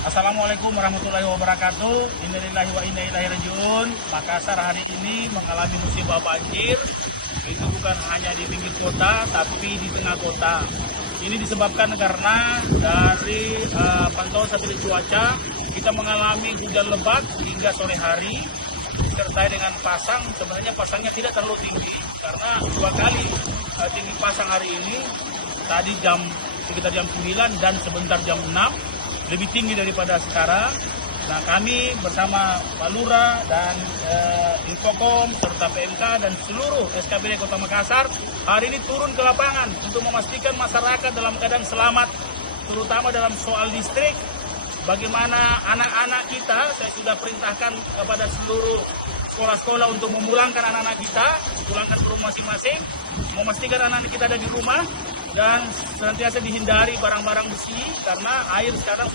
Assalamualaikum warahmatullahi wabarakatuh. Innalillahi wa inna ilaihi rajiun. Makassar hari ini mengalami musibah banjir. Itu bukan hanya di pinggir kota, tapi di tengah kota. Ini disebabkan karena dari pantauan satelit cuaca, kita mengalami hujan lebat hingga sore hari, disertai dengan pasang. Sebenarnya pasangnya tidak terlalu tinggi, karena 2 kali tinggi pasang hari ini. Tadi sekitar jam 9 dan sebentar jam 6. Lebih tinggi daripada sekarang. Nah, kami bersama Pak Lurah dan Infokom serta PMK dan seluruh SKPD Kota Makassar hari ini turun ke lapangan untuk memastikan masyarakat dalam keadaan selamat, terutama dalam soal listrik. Bagaimana anak-anak kita, saya sudah perintahkan kepada seluruh sekolah-sekolah untuk memulangkan anak-anak kita, pulangkan ke rumah masing-masing, memastikan anak-anak kita ada di rumah dan senantiasa dihindari barang-barang besi karena air sekarang